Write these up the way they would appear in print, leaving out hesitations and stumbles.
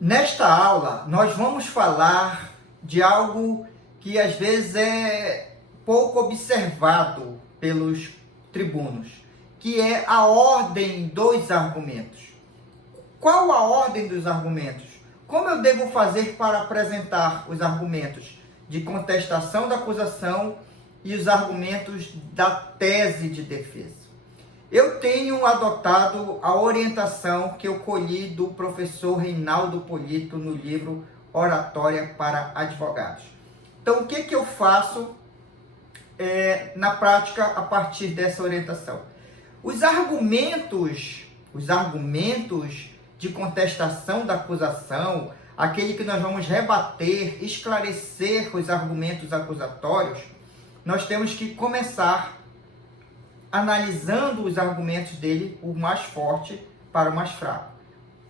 Nesta aula, nós vamos falar de algo que às vezes é pouco observado pelos tribunos, que é a ordem dos argumentos. Qual a ordem dos argumentos? Como eu devo fazer para apresentar os argumentos de contestação da acusação e os argumentos da tese de defesa? Eu tenho adotado a orientação que eu colhi do professor Reinaldo Polito no livro Oratória para Advogados. Então, o que eu faço na prática a partir dessa orientação? Os argumentos de contestação da acusação, aquele que nós vamos rebater, esclarecer os argumentos acusatórios, nós temos que começar analisando os argumentos dele, o mais forte para o mais fraco.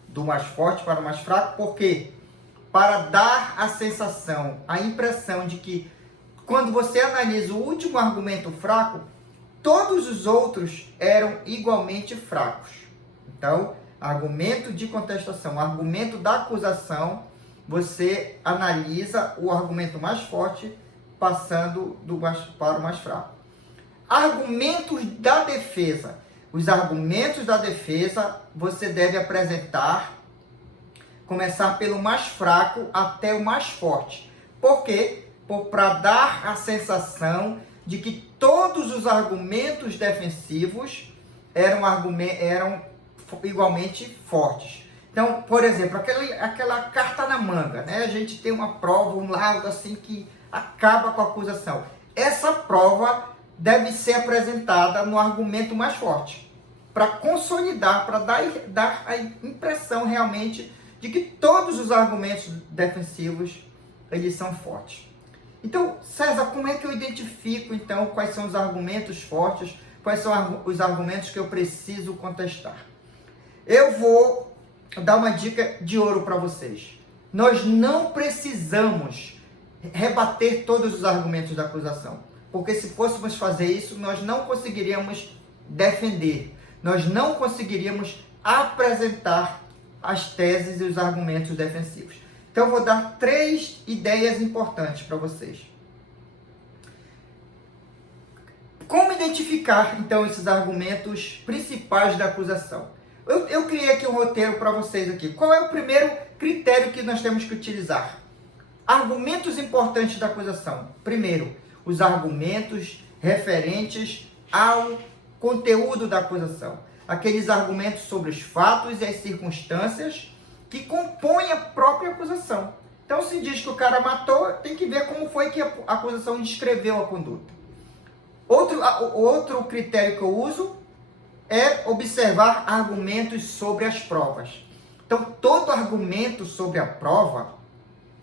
Do mais forte para o mais fraco, por quê? Para dar a sensação, a impressão de que quando você analisa o último argumento fraco, todos os outros eram igualmente fracos. Então, argumento de contestação, argumento da acusação, você analisa o argumento mais forte passando para o mais fraco. Argumentos da defesa. Os argumentos da defesa você deve apresentar, começar pelo mais fraco até o mais forte. Por quê? Para dar a sensação de que todos os argumentos defensivos eram igualmente fortes. Então, por exemplo, aquela carta na manga, né? A gente tem uma prova, um laudo assim que acaba com a acusação. Essa prova deve ser apresentada no argumento mais forte, para consolidar, para dar a impressão realmente de que todos os argumentos defensivos eles são fortes. Então, César, como é que eu identifico então quais são os argumentos fortes, quais são os argumentos que eu preciso contestar? Eu vou dar uma dica de ouro para vocês. Nós não precisamos rebater todos os argumentos da acusação. Porque se fôssemos fazer isso, nós não conseguiríamos defender, nós não conseguiríamos apresentar as teses e os argumentos defensivos. Então, eu vou dar 3 ideias importantes para vocês. Como identificar, então, esses argumentos principais da acusação? Eu criei aqui um roteiro para vocês aqui. Qual é o primeiro critério que nós temos que utilizar? Argumentos importantes da acusação. Primeiro, os argumentos referentes ao conteúdo da acusação. Aqueles argumentos sobre os fatos e as circunstâncias que compõem a própria acusação. Então, se diz que o cara matou, tem que ver como foi que a acusação descreveu a conduta. Outro critério que eu uso é observar argumentos sobre as provas. Então, todo argumento sobre a prova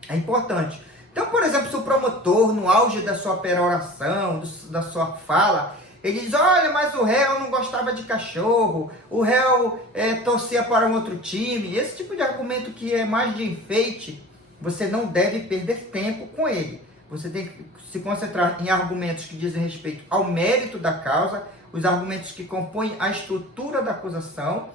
é importante. Então, por exemplo, se o promotor, no auge da sua peroração, da sua fala, ele diz, olha, mas o réu não gostava de cachorro, o réu torcia para um outro time, esse tipo de argumento que é mais de enfeite, você não deve perder tempo com ele. Você tem que se concentrar em argumentos que dizem respeito ao mérito da causa, os argumentos que compõem a estrutura da acusação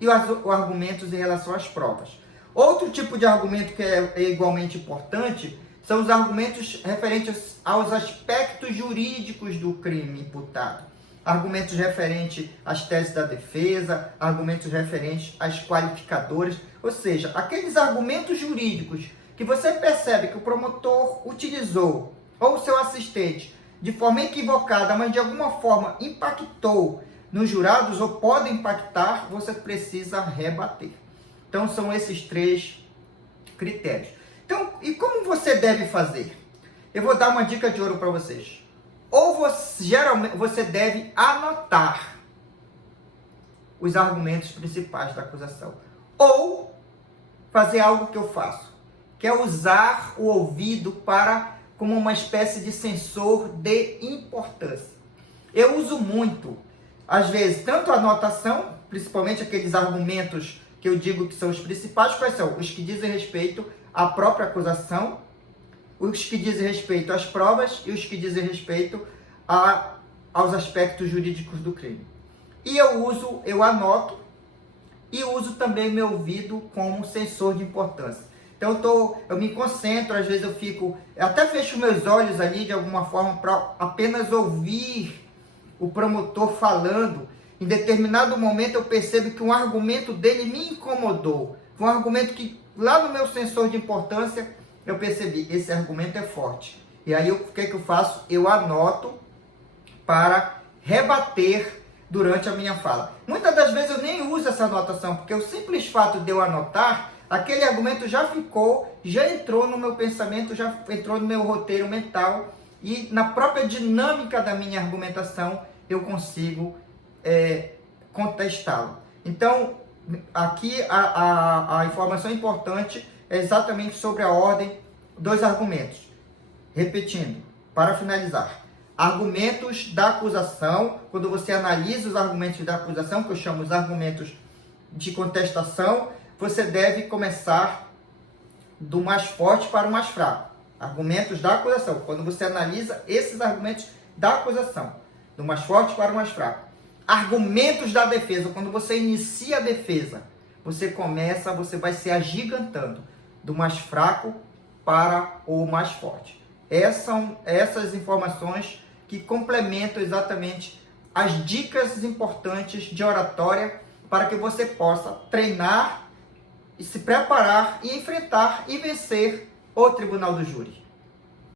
e os argumentos em relação às provas. Outro tipo de argumento que é igualmente importante são os argumentos referentes aos aspectos jurídicos do crime imputado. Argumentos referentes às teses da defesa, argumentos referentes às qualificadoras, ou seja, aqueles argumentos jurídicos que você percebe que o promotor utilizou, ou o seu assistente, de forma equivocada, mas de alguma forma impactou nos jurados ou pode impactar, você precisa rebater. Então, são esses 3 critérios. Então, e como você deve fazer? Eu vou dar uma dica de ouro para vocês. Ou geralmente você deve anotar os argumentos principais da acusação. Ou fazer algo que eu faço, que é usar o ouvido como uma espécie de sensor de importância. Eu uso muito, às vezes, tanto a anotação, principalmente aqueles argumentos que eu digo que são os principais, quais são? Os que dizem respeito à própria acusação, os que dizem respeito às provas e os que dizem respeito aos aspectos jurídicos do crime. E eu anoto e uso também meu ouvido como sensor de importância. Então eu me concentro, às vezes eu até fecho meus olhos ali de alguma forma para apenas ouvir o promotor falando. Em determinado momento eu percebo que um argumento dele me incomodou. Foi um argumento que lá no meu sensor de importância eu percebi, esse argumento é forte. E aí o que eu faço? Eu anoto para rebater durante a minha fala. Muitas das vezes eu nem uso essa anotação, porque o simples fato de eu anotar, aquele argumento já entrou no meu pensamento, já entrou no meu roteiro mental, e na própria dinâmica da minha argumentação eu consigo contestá-lo. Então, aqui a informação importante é exatamente sobre a ordem dos argumentos. Repetindo, para finalizar. Argumentos da acusação, quando você analisa os argumentos da acusação, que eu chamo os argumentos de contestação, você deve começar do mais forte para o mais fraco. Argumentos da acusação, quando você analisa esses argumentos da acusação, do mais forte para o mais fraco. Argumentos da defesa, quando você inicia a defesa, você vai se agigantando do mais fraco para o mais forte. São essas informações que complementam exatamente as dicas importantes de oratória para que você possa treinar e se preparar e enfrentar e vencer o tribunal do júri.